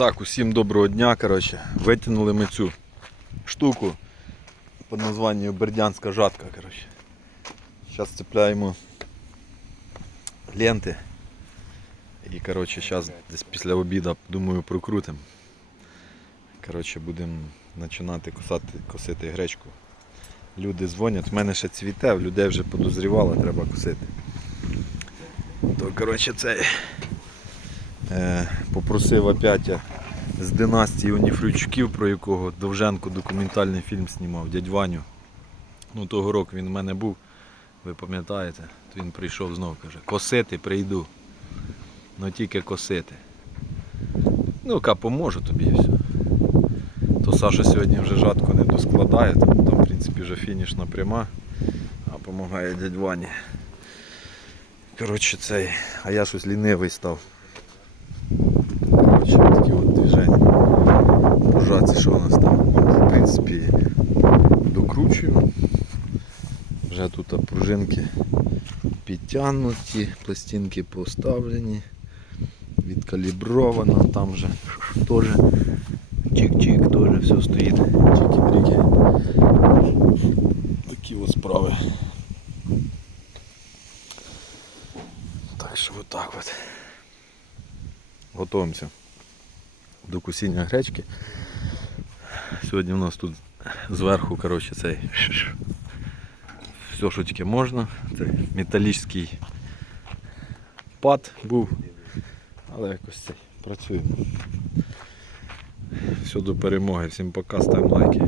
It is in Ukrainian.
Так, усім доброго дня. Коротше. Витягнули ми цю штуку під названням Бердянська жатка. Коротше. Зараз цепляємо ленти. І коротше, зараз десь після обіду, думаю, прокрутимо. Коротше, будемо починати косати, косити гречку. Люди дзвонять, в мене ще цвіте, в людей вже подозрівало, треба косити. То коротше цей е, попросив опять з династії Уніфрючків, про якого Довженко документальний фільм знімав, дядь Ваню. Ну, того року він в мене був, ви пам'ятаєте, то він прийшов знову, каже, косити прийду. Ну тільки косити. Ну, ка поможу тобі і все. То Саша сьогодні вже жатку не доскладає, там, там в принципі вже фінішна пряма, а допомагає дядь Вані. Коротше, цей, а я щось лінивий став. Коротше, такі от движення. Пужаці, що у нас там. В принципі, докручую. Вже тут пружинки підтягнуті, пластинки поставлені, відкалібровано, там вже теж чик-чик, теж все стоїть. Чики-брики. Такі от справи. Так що отак от. Готуємося до кусіння гречки. Сьогодні у нас тут зверху коротше, цей все, що тільки можна. Це металічний пад був, але якось цей працюємо. Все до перемоги. Всім пока, ставимо лайки.